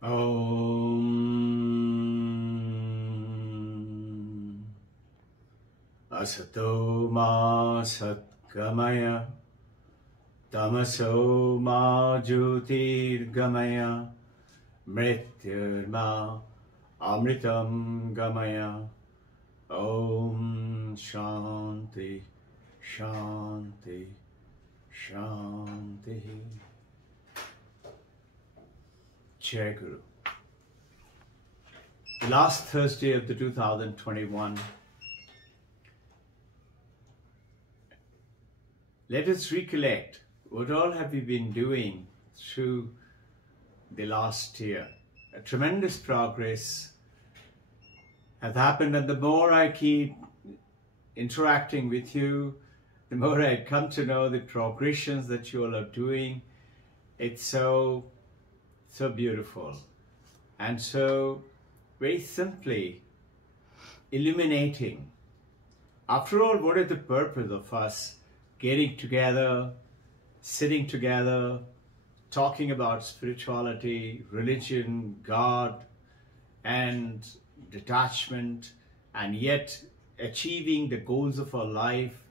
Om Asato Ma Satgamaya Tamaso Ma Jyotirgamaya Mrityurma Amritam Gamaya. Om Shanti Shanti Shanti. Jai Guru. The last Thursday of the 2021. Let us recollect what all have we been doing through the last year. A tremendous progress has happened, and the more I keep interacting with you, the more I come to know the progressions that you all are doing. It's so beautiful, and so very simply illuminating. After all, what is the purpose of us getting together, sitting together, talking about spirituality, religion, God, and detachment, and yet achieving the goals of our life?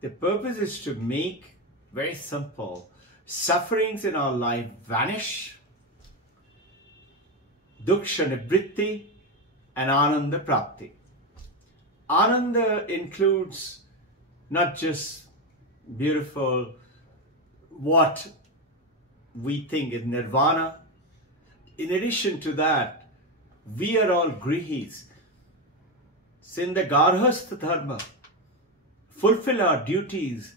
The purpose is to make, very simple, sufferings in our life vanish, duksha nivritti, and ananda prapti. Ananda includes not just beautiful, what we think is nirvana. In addition to that, we are all grihis. So in the garhastha dharma, fulfill our duties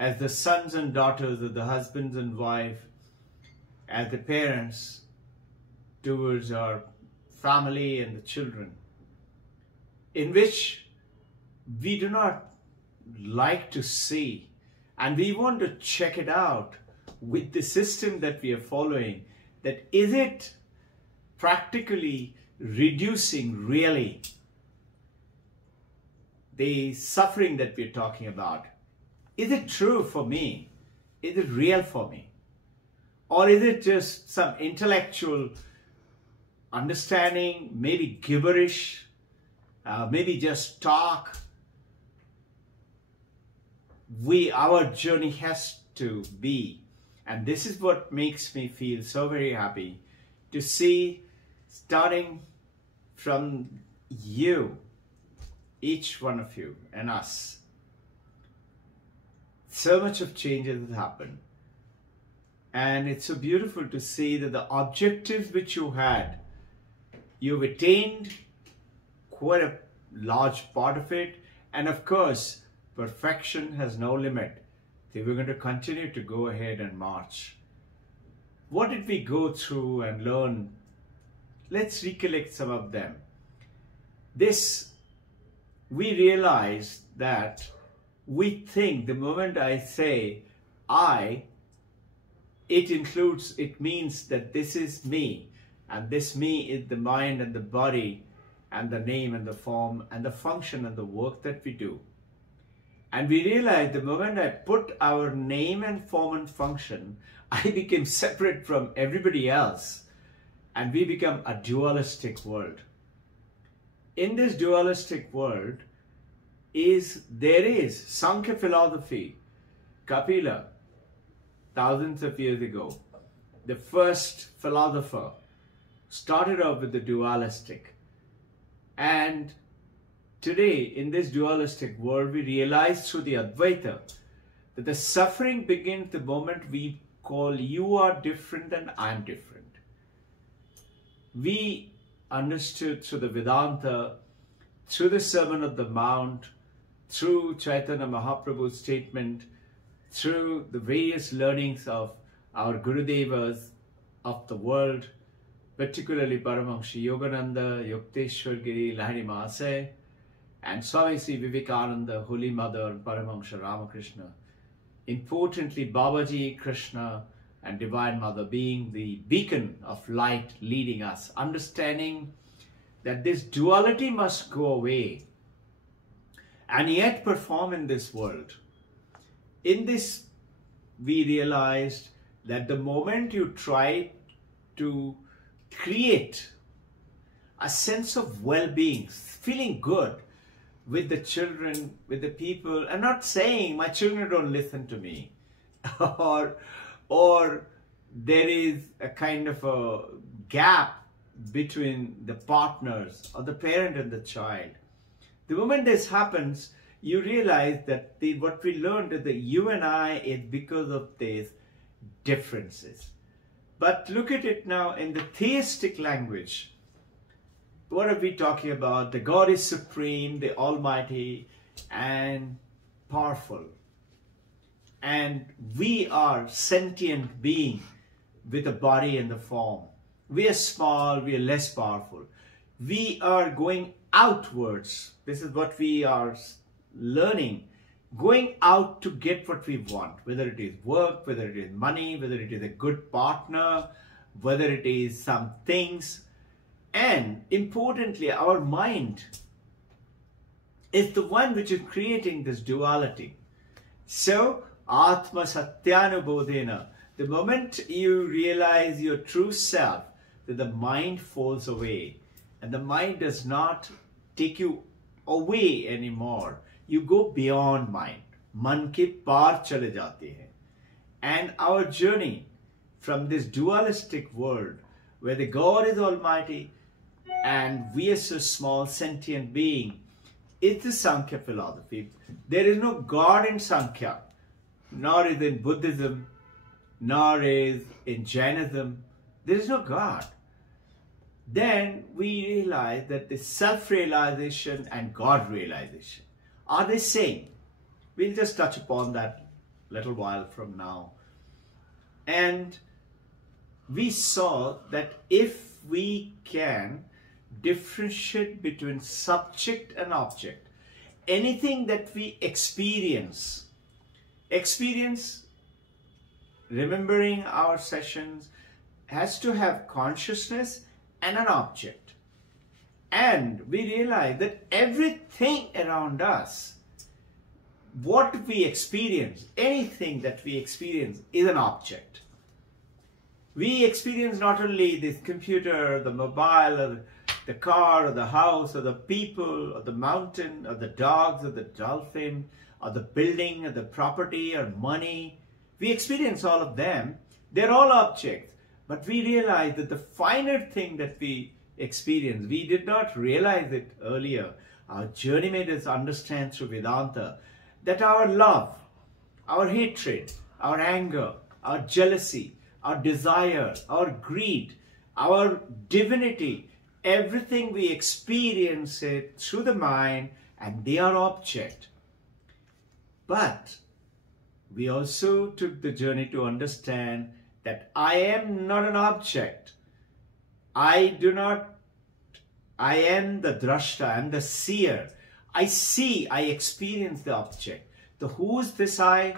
as the sons and daughters of the husbands and wife, as the parents towards our family and the children, in which we do not like to see, and we want to check it out with the system that we are following, that is it practically reducing really the suffering that we're talking about? Is it true for me? Is it real for me? Or is it just some intellectual understanding, maybe gibberish, maybe just talk? Our journey has to be, and this is what makes me feel so very happy to see, starting from you, each one of you and us, so much of changes has happened. And it's so beautiful to see that the objectives which you had, you've attained quite a large part of it. And of course, perfection has no limit. So we're going to continue to go ahead and march. What did we go through and learn? Let's recollect some of them. We realized that we think the moment I say I, it means that this is me, and this me is the mind and the body and the name and the form and the function and the work that we do. And we realized the moment I put our name and form and function, I became separate from everybody else, and we become a dualistic world. In this dualistic world there is Sankhya philosophy. Kapila, thousands of years ago, the first philosopher, started off with the dualistic. And today, in this dualistic world, we realize through the Advaita that the suffering begins the moment we call you are different and I'm different. We understood through the Vedanta, through the Sermon of the Mount, through Chaitanya Mahaprabhu's statement, through the various learnings of our Gurudevas of the world, particularly Paramahansa Yogananda, Yukteswar Giri, Lahiri Mahasaya, and Swami Sri Vivekananda, Holy Mother, Paramahansa Ramakrishna. Importantly, Babaji, Krishna, and Divine Mother being the beacon of light leading us, understanding that this duality must go away and yet perform in this world. In this, we realized that the moment you try to create a sense of well-being, feeling good with the children, with the people. I'm not saying my children don't listen to me or there is a kind of a gap between the partners or the parent and the child. The moment this happens, you realize that what we learned is that you and I is because of these differences. But look at it now in the theistic language. What are we talking about? The God is supreme, the Almighty and powerful. And we are sentient being with a body and the form. We are small, we are less powerful. We are going outwards. This is what we are learning. Going out to get what we want, whether it is work, whether it is money, whether it is a good partner, whether it is some things. And importantly, our mind is the one which is creating this duality. So, Atma Satyanubodhena, the moment you realize your true self, that the mind falls away. And the mind does not take you away anymore. You go beyond mind. Man ke paar chale jate hain. And our journey from this dualistic world, where the God is Almighty and we are so small sentient being, is the Sankhya philosophy. There is no God in Sankhya, nor is in Buddhism, nor is in Jainism. There is no God. Then we realize that the self-realization and God-realization are the same. We'll just touch upon that a little while from now. And we saw that if we can differentiate between subject and object, anything that we experience, remembering our sessions, has to have consciousness and an object. And we realize that everything around us, what we experience, anything that we experience is an object. We experience not only this computer, the mobile, or the car, or the house, or the people, or the mountain, or the dogs, or the dolphin, or the building, or the property, or money. We experience all of them. They're all objects. But we realize that the finer thing that we experience, we did not realize it earlier. Our journey made us understand through Vedanta that our love, our hatred, our anger, our jealousy, our desire, our greed, our divinity, everything we experience it through the mind, and they are object. But we also took the journey to understand that I am not an object. I am the drashta, I am the seer. I see, I experience the object. Who is this I?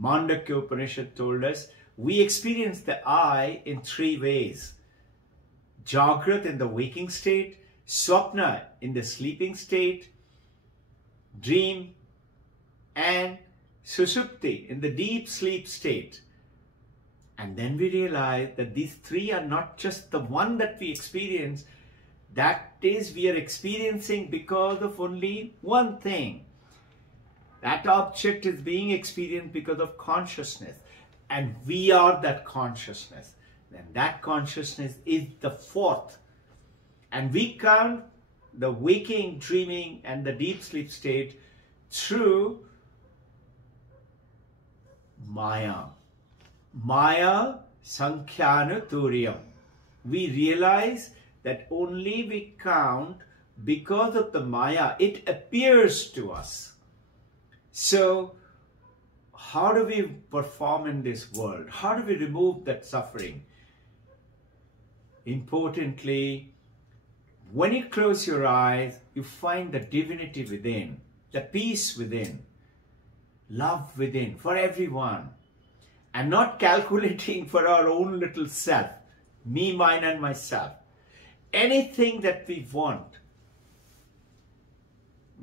Mandakya Upanishad told us, we experience the I in three ways. Jagrat in the waking state, Swapna in the sleeping state, dream, and Sushupti in the deep sleep state. And then we realize that these three are not just the one that we experience. That is, we are experiencing because of only one thing. That object is being experienced because of consciousness. And we are that consciousness. And that consciousness is the fourth. And we count the waking, dreaming, and the deep sleep state through Maya. Maya Sankhyana Turiyam. We realize that only we count because of the Maya. It appears to us. So, how do we perform in this world? How do we remove that suffering? Importantly, when you close your eyes, you find the divinity within, the peace within, love within, for everyone. And not calculating for our own little self, me, mine, and myself. Anything that we want,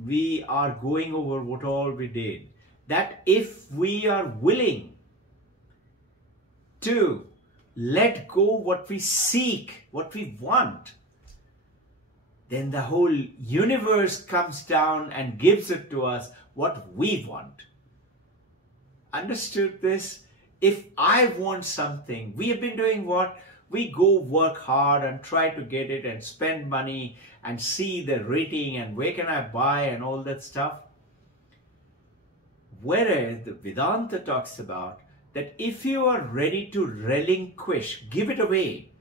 we are going over what all we did. That if we are willing to let go what we seek, what we want, then the whole universe comes down and gives it to us what we want. Understood this? If I want something, we have been doing what? We go work hard and try to get it and spend money and see the rating and where can I buy and all that stuff. Whereas the Vedanta talks about that if you are ready to relinquish, give it away,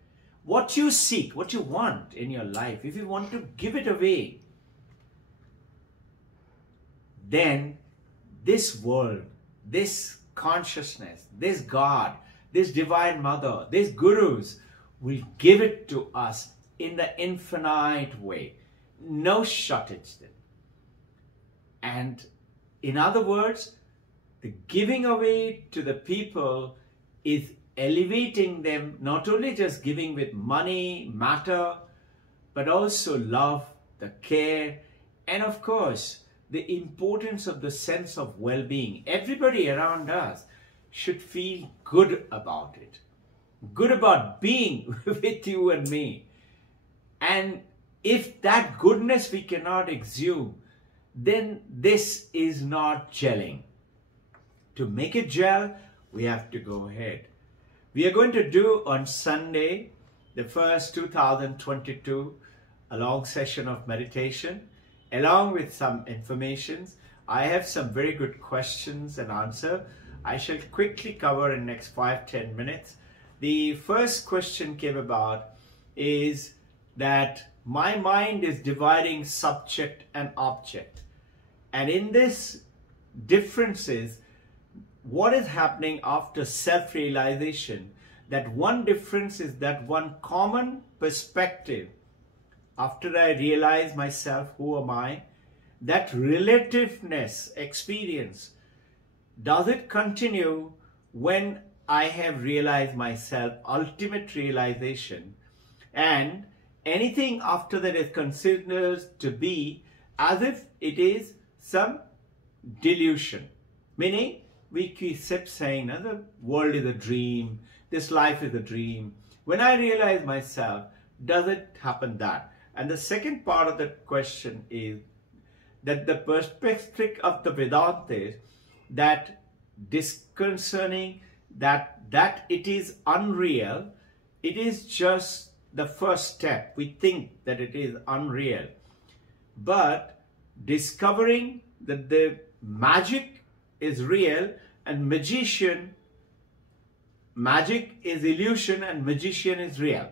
what you seek, what you want in your life, if you want to give it away, then this world, this consciousness, this God, this Divine Mother, these gurus will give it to us in the infinite way. No shortage then. And in other words, the giving away to the people is elevating them, not only just giving with money, matter, but also love, the care, and of course, the importance of the sense of well-being. Everybody around us should feel good about it, good about being with you and me. And if that goodness we cannot exude, then this is not gelling. To make it gel, we have to go ahead. We are going to do on Sunday, the 1st, 2022, a long session of meditation, along with some informations. I have some very good questions and answer. I shall quickly cover in the next 5-10 minutes. The first question came about is that my mind is dividing subject and object. And in this differences, what is happening after self-realization, that one difference is that one common perspective, after I realize myself, who am I, that relativeness experience, does it continue when I have realized myself, ultimate realization, and anything after that is considered to be as if it is some delusion, meaning we keep saying the world is a dream, this life is a dream. When I realize myself, does it happen that? And the second part of the question is that the perspective of the Vedanta is that disconcerning that it is unreal, it is just the first step. We think that it is unreal. But discovering that the magic is real and magic is illusion and magician is real.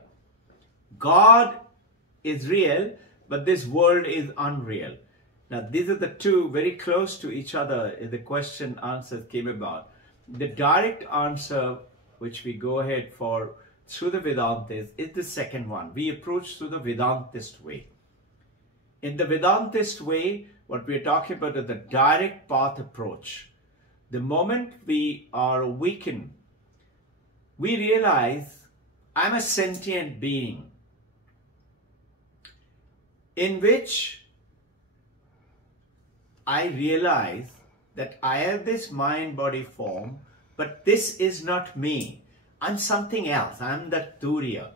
God is real, but this world is unreal. Now, these are the two very close to each other. The question answers came about. The direct answer, which we go ahead for through the Vedantas, is the second one. We approach through the Vedantist way. In the Vedantist way, what we are talking about is the direct path approach. The moment we are awakened, we realize I'm a sentient being in which I realize that I have this mind, body, form, but this is not me. I'm something else. I'm that Turiya.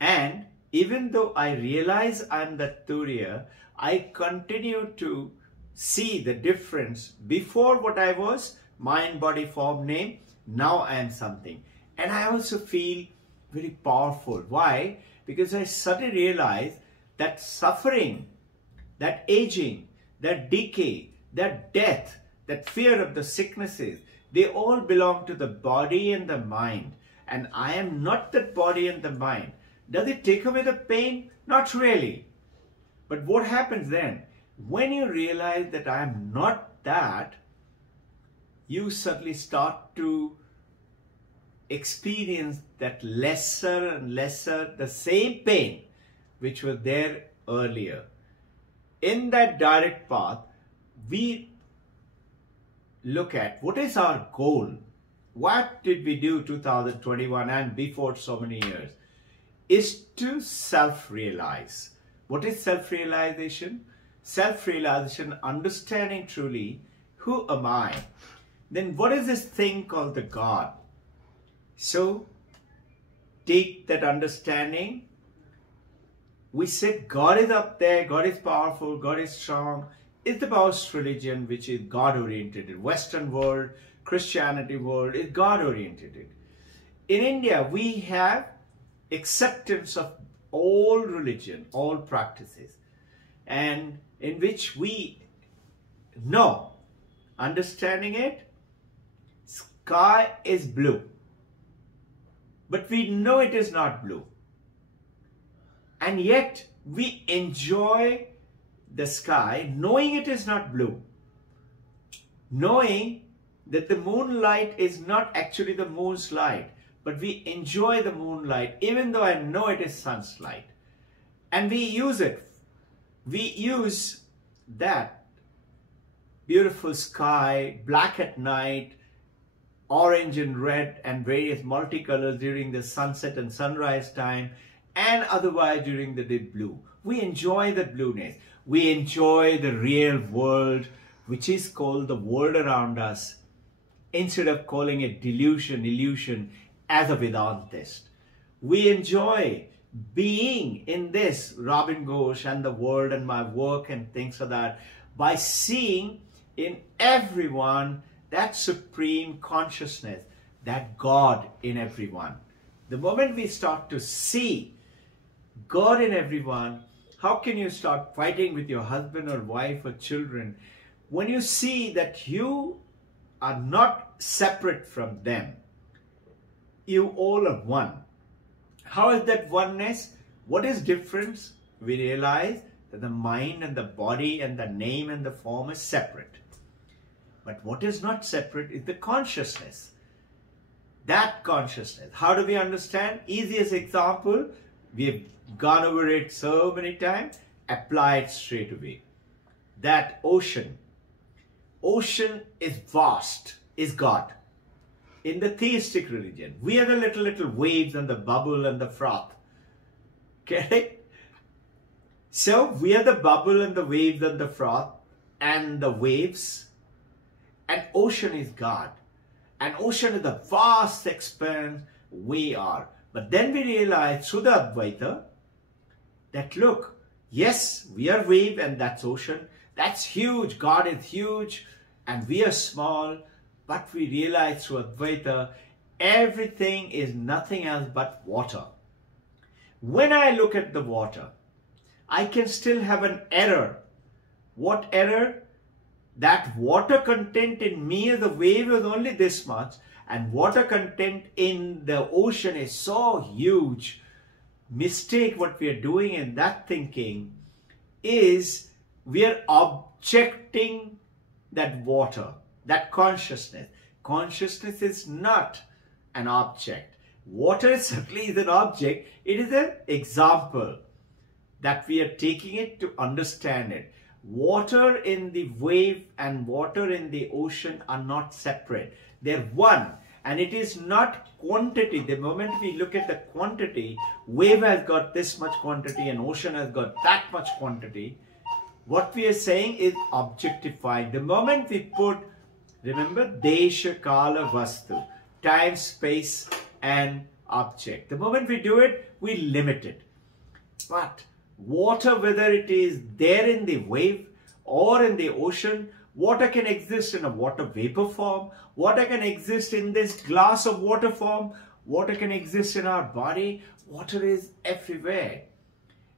And even though I realize I'm that Turiya, I continue to see the difference. Before what I was, mind, body, form, name, now I am something. And I also feel very powerful. Why? Because I suddenly realize that suffering, that aging, that decay, that death, that fear of the sicknesses, they all belong to the body and the mind. And I am not that body and the mind. Does it take away the pain? Not really. But what happens then? When you realize that I am not that, you suddenly start to experience that lesser and lesser, the same pain which was there earlier. In that direct path, we look at what is our goal. What did we do 2021 and before so many years? Is to self-realize. What is self-realization? Self-realization, understanding truly, who am I? Then what is this thing called the God? So take that understanding, we said God is up there, God is powerful, God is strong. It's the Taoist religion, which is God-oriented. Western world, Christianity world is God-oriented. In India, we have acceptance of all religion, all practices, and in which we know, understanding it, sky is blue, but we know it is not blue, and yet we enjoy the sky knowing it is not blue, knowing that the moonlight is not actually the moon's light, but we enjoy the moonlight even though I know it is sun's light, and we use it. We use that beautiful sky, black at night, orange and red and various multicolors during the sunset and sunrise time, and otherwise during the day blue. We enjoy the blueness. We enjoy the real world, which is called the world around us, instead of calling it delusion, illusion, as a Vedantist. We enjoy being in this Robbin Ghosh and the world and my work and things like that by seeing in everyone that supreme consciousness, that God in everyone. The moment we start to see God in everyone, how can you start fighting with your husband or wife or children when you see that you are not separate from them? You all are one. How is that oneness? What is difference? We realize that the mind and the body and the name and the form is separate. But what is not separate is the consciousness. That consciousness. How do we understand? Easiest example, we have gone over it so many times, apply it straight away. That ocean. Ocean is vast, is God. In the theistic religion, we are the little waves and the bubble and the froth. Okay? So we are the bubble and the waves and the froth and the waves, and ocean is God. And ocean is the vast expanse we are. But then we realize through the Advaita that look, yes, we are wave and that's ocean. That's huge. God is huge and we are small. But we realize through Advaita, everything is nothing else but water. When I look at the water, I can still have an error. What error? That water content in me as a wave is only this much, and water content in the ocean is so huge. Mistake what we are doing in that thinking is we are objecting that water. That consciousness. Consciousness is not an object. Water certainly is an object. It is an example that we are taking it to understand it. Water in the wave and water in the ocean are not separate. They're one. And it is not quantity. The moment we look at the quantity, wave has got this much quantity and ocean has got that much quantity. What we are saying is objectifying. The moment we put, remember, desha, kala, vastu, time, space, and object. The moment we do it, we limit it. But water, whether it is there in the wave or in the ocean, water can exist in a water vapor form. Water can exist in this glass of water form. Water can exist in our body. Water is everywhere.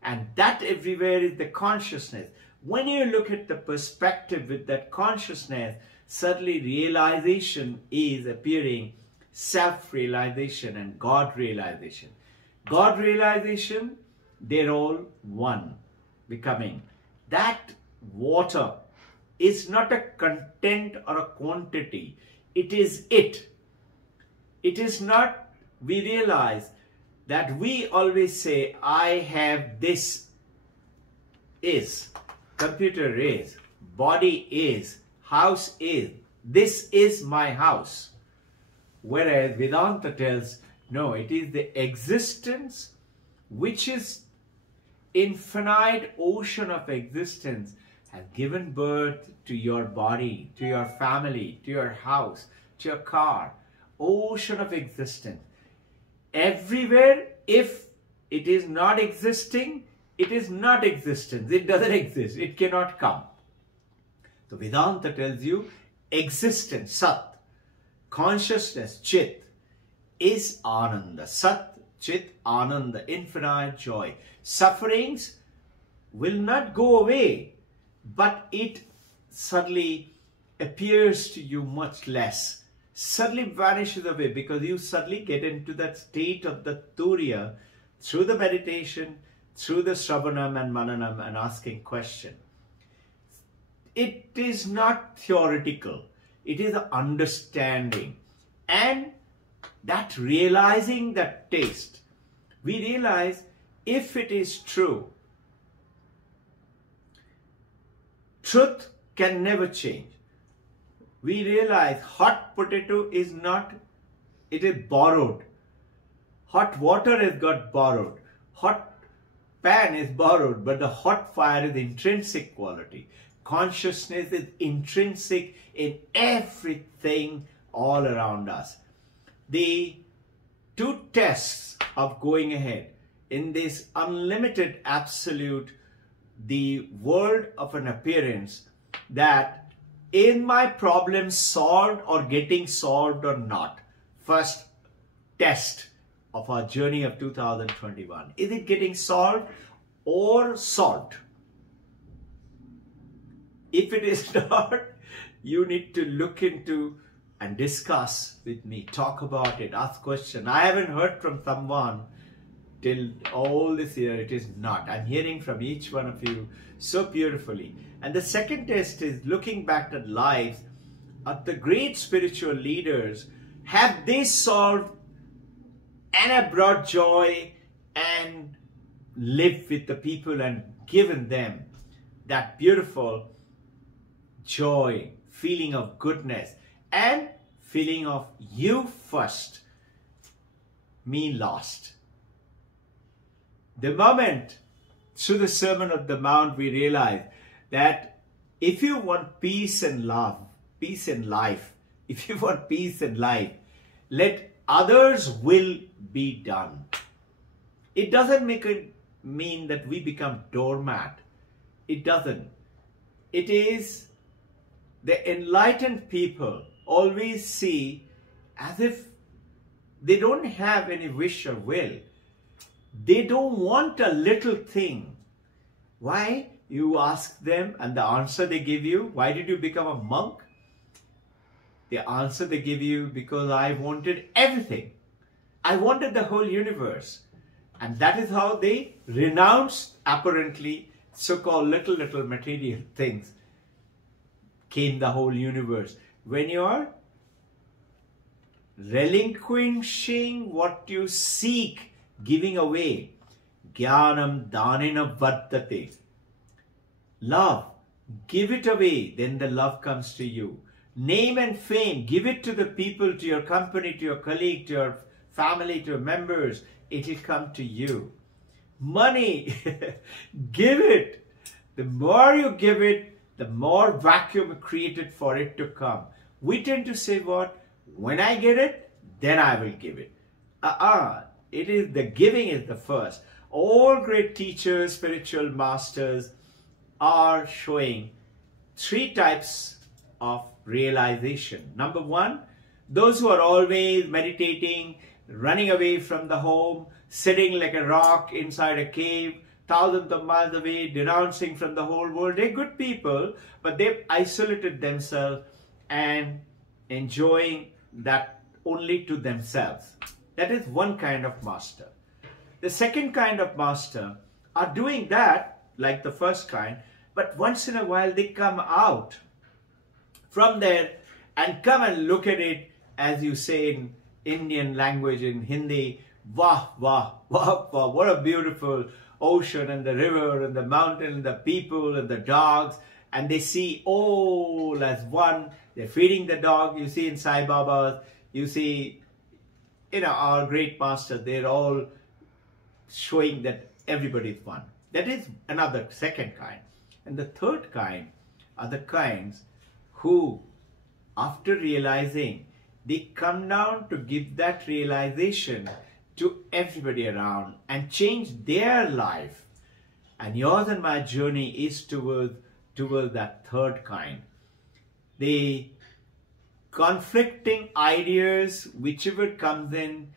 And that everywhere is the consciousness. When you look at the perspective with that consciousness, suddenly realization is appearing, self-realization and God realization. God realization, they're all one, becoming. That water is not a content or a quantity. It is it. It is not, we realize that we always say, I have this is, computer is, body is, house is, this is my house. Whereas Vedanta tells, no, it is the existence which is infinite ocean of existence has given birth to your body, to your family, to your house, to your car. Ocean of existence. everywhere. If it is not existing, it is not existence. It doesn't exist. It cannot come. So Vedanta tells you existence, Sat, consciousness, Chit, is Ananda. Sat, Chit, Ananda, infinite joy. Sufferings will not go away, but it suddenly appears to you much less, suddenly vanishes away, because you suddenly get into that state of the Turiya through the meditation, through the Shravanam and Mananam and asking question. It is not theoretical, it is an understanding, and that realizing that taste, we realize if it is true, truth can never change. We realize hot potato is not, it is borrowed. Hot water has got borrowed. Hot pan is borrowed, but the hot fire is intrinsic quality. Consciousness is intrinsic in everything all around us. The two tests of going ahead in this unlimited absolute, the world of an appearance, that in my problem solved or getting solved or not, first test of our journey of 2021, is it getting solved or solved? If it is not, you need to look into and discuss with me, talk about it, ask questions. I haven't heard from someone till all this year, it is not. I'm hearing from each one of you so beautifully. And the second test is looking back at lives of the great spiritual leaders. Have they solved and have brought joy and lived with the people and given them that beautiful joy, feeling of goodness, and feeling of you first, me last. The moment through the Sermon of the Mount we realize that if you want peace and love, peace in life, if you want peace in life, let others' will be done. It doesn't mean that we become doormat. It doesn't. It is the enlightened people always see as if they don't have any wish or will. They don't want a little thing. Why? You ask them and the answer they give you, why did you become a monk? The answer they give you, because I wanted everything. I wanted the whole universe. And that is how they renounced apparently so-called little material things. Came the whole universe. When you are relinquishing what you seek, giving away, jnanam danena vartate. Love, give it away, then the love comes to you. Name and fame, give it to the people, to your company, to your colleague, to your family, to your members. It will come to you. Money, give it. The more you give it, the more vacuum created for it to come. We tend to say what? When I get it, then I will give it. It is the giving is the first. All great teachers, spiritual masters are showing three types of realization. Number one, those who are always meditating, running away from the home, sitting like a rock inside a cave, thousands of miles away, denouncing from the whole world. They're good people, but they've isolated themselves and enjoying that only to themselves. That is one kind of master. The second kind of master are doing that like the first kind, but once in a while they come out from there and come and look at it, as you say in Indian language, in Hindi, wah, wah, wah, wah, what a beautiful ocean and the river and the mountain and the people and the dogs, and they see all as one. They're feeding the dog. You see in Sai Baba's, you see, our great master, they're all showing that everybody is one. That is another second kind. And the third kind are the kinds who, after realizing, they come down to give that realization to everybody around and change their life. And yours and my journey is toward that third kind. The conflicting ideas, whichever comes in,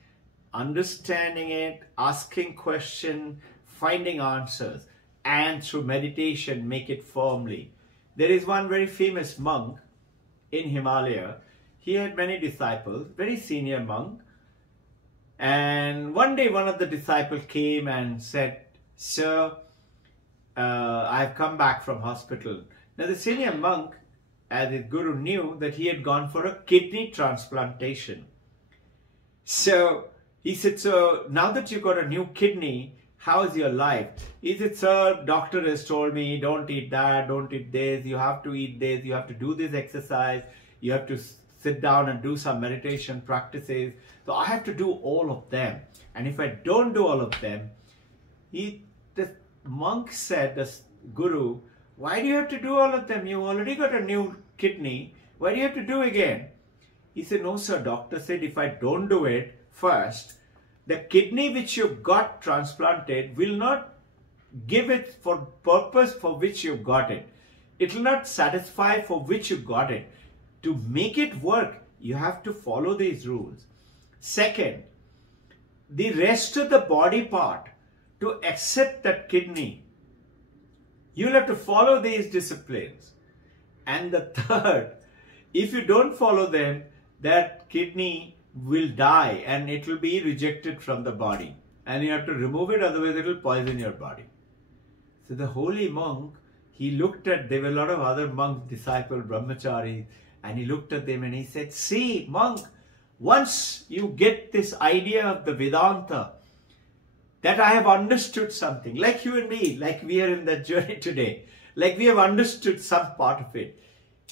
understanding it, asking questions, finding answers, and through meditation make it firmly. There is one very famous monk in Himalaya. He had many disciples, very senior monk. And one day one of the disciples came and said, "Sir, I've come back from hospital." Now the senior monk, as his guru, knew that he had gone for a kidney transplantation. So he said, "So now that you got a new kidney, how is your life?" He said, "Sir, doctor has told me, don't eat that, don't eat this, you have to eat this, you have to do this exercise, you have to sit down and do some meditation practices. So I have to do all of them. And if I don't do all of them," the monk said, the guru, "Why do you have to do all of them? You already got a new kidney. Why do you have to do again?" He said, "No, sir, doctor said if I don't do it first, the kidney which you got transplanted will not give it for purpose for which you got it. It will not satisfy for which you got it. To make it work, you have to follow these rules. Second, the rest of the body part, to accept that kidney, you'll have to follow these disciplines. And the third, if you don't follow them, that kidney will die and it will be rejected from the body. And you have to remove it, otherwise it will poison your body." So the holy monk, he looked at, there were a lot of other monks, disciples, brahmacharis, and he looked at them and he said, "See, monk, once you get this idea of the Vedanta, that I have understood something, like you and me, like we are in that journey today, like we have understood some part of it."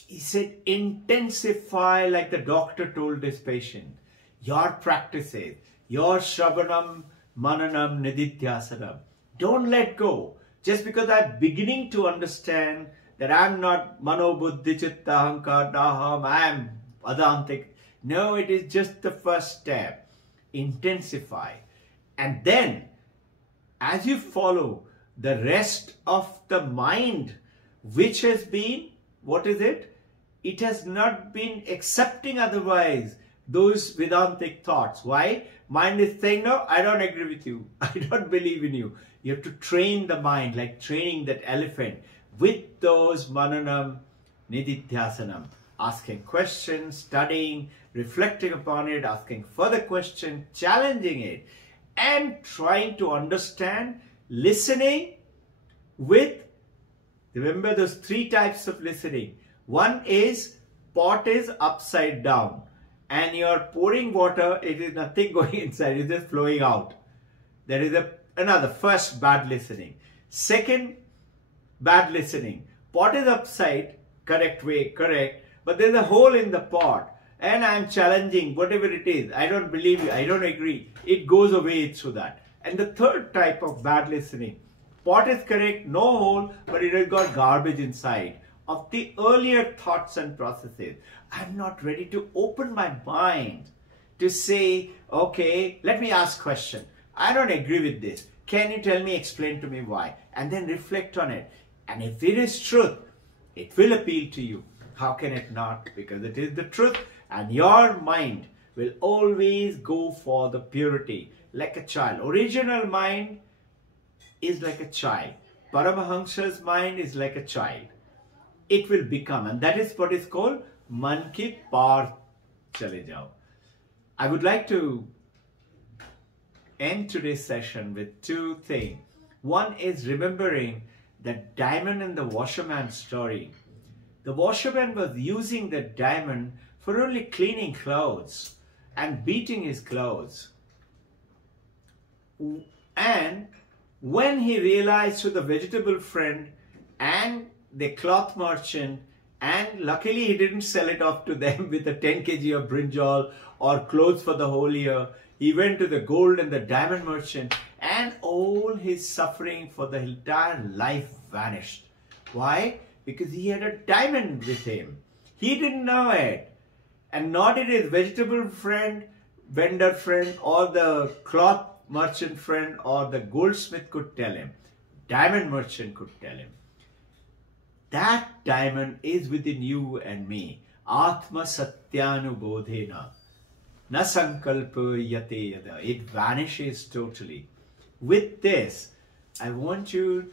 He said, "Intensify, like the doctor told this patient, your practices, your Shravanam, Mananam, Nididhyasanam. Don't let go. Just because I'm beginning to understand that I'm not Mano, Buddhi, Chitta, Ahankar, Naham, I am Adantik. No, it is just the first step. Intensify. And then, as you follow the rest of the mind, which has been, what is it? It has not been accepting otherwise those Vedantic thoughts. Why? Mind is saying, "No, I don't agree with you. I don't believe in you." You have to train the mind, like training that elephant, with those Mananam, Nididhyasanam. Asking questions, studying, reflecting upon it, asking further questions, challenging it, and trying to understand, listening with, remember those three types of listening. One is, pot is upside down and you're pouring water, it is nothing going inside, it's just flowing out. There is another, first bad listening. Second, bad listening. Pot is upside, correct way, correct, but there's a hole in the pot and I'm challenging whatever it is. I don't believe you, I don't agree. It goes away through that. And the third type of bad listening, pot is correct, no hole, but it has got garbage inside of the earlier thoughts and processes. I'm not ready to open my mind to say, okay, let me ask question. I don't agree with this. Can you tell me, explain to me why? And then reflect on it. And if it is truth, it will appeal to you. How can it not? Because it is the truth, and your mind will always go for the purity, like a child. Original mind is like a child. Paramahansa's mind is like a child. It will become, and that is what is called Man ki paar chale jao. I would like to end today's session with two things. One is remembering that diamond in the washerman story. The washerman was using the diamond for only cleaning clothes and beating his clothes. And when he realized through the vegetable friend and the cloth merchant, and luckily he didn't sell it off to them with a 10 kg of brinjal or clothes for the whole year. He went to the gold and the diamond merchant, and all his suffering for the entire life vanished. Why? Because he had a diamond with him. He didn't know it, and nor did his vegetable friend vendor friend or the cloth merchant friend or the goldsmith could tell him, diamond merchant could tell him. That diamond is within you and me. Atma Satyanubodhena. Na sankalpa yate yada. It vanishes totally. With this, I want you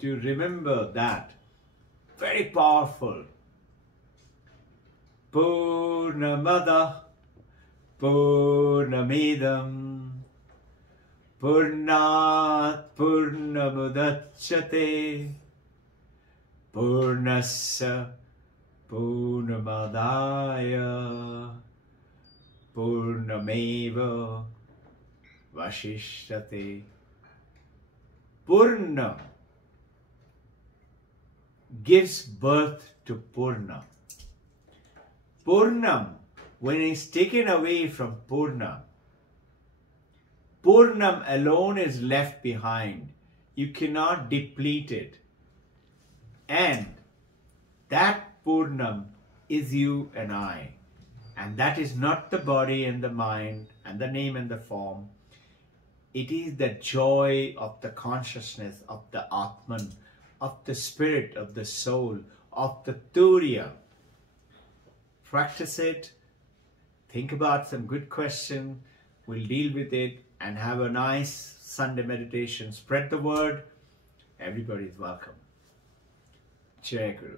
to remember that. Very powerful. Purnamada Purnamidam Purnat Purnamudachyate Purnasya Purnamadaya Purnameva Vashishyate. Purna gives birth to Purna. Purnam, when it is taken away from Purna, Purnam alone is left behind. You cannot deplete it. And that Purnam is you and I. And that is not the body and the mind and the name and the form. It is the joy of the consciousness of the Atman, of the spirit, of the soul, of the Turiya. Practice it. Think about some good question. We'll deal with it and have a nice Sunday meditation. Spread the word. Everybody is welcome. Jai Guru.